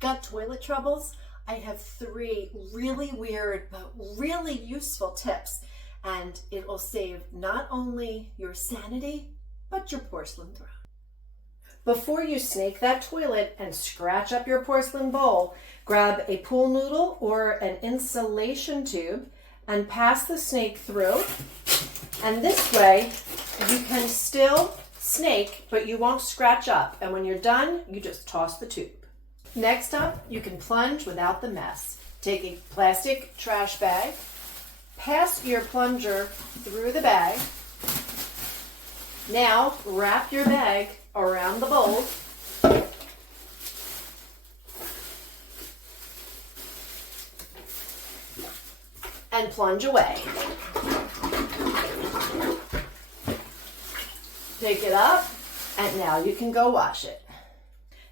Got toilet troubles? I have 3 really weird but really useful tips, and it will save not only your sanity, but your porcelain throne. Before you snake that toilet and scratch up your porcelain bowl, grab a pool noodle or an insulation tube and pass the snake through. And this way, you can still snake, but you won't scratch up. And when you're done, you just toss the tube. Next up, you can plunge without the mess. Take a plastic trash bag, pass your plunger through the bag. Now, wrap your bag around the bowl. And plunge away. Pick it up, and now you can go wash it.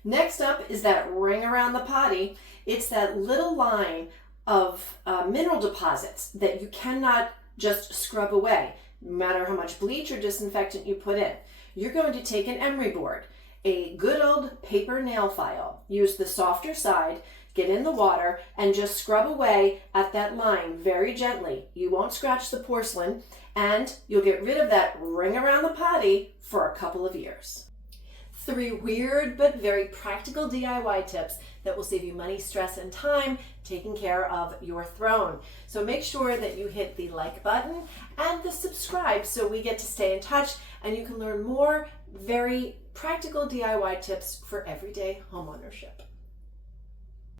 Next up is that ring around the potty. It's that little line of mineral deposits that you cannot just scrub away, no matter how much bleach or disinfectant you put in. You're going to take an emery board, a good old paper nail file. Use the softer side, get in the water, and just scrub away at that line very gently. You won't scratch the porcelain, and you'll get rid of that ring around the potty for a couple of years. 3 weird but very practical DIY tips that will save you money, stress, and time taking care of your throne. So make sure that you hit the like button and the subscribe so we get to stay in touch and you can learn more very practical DIY tips for everyday homeownership.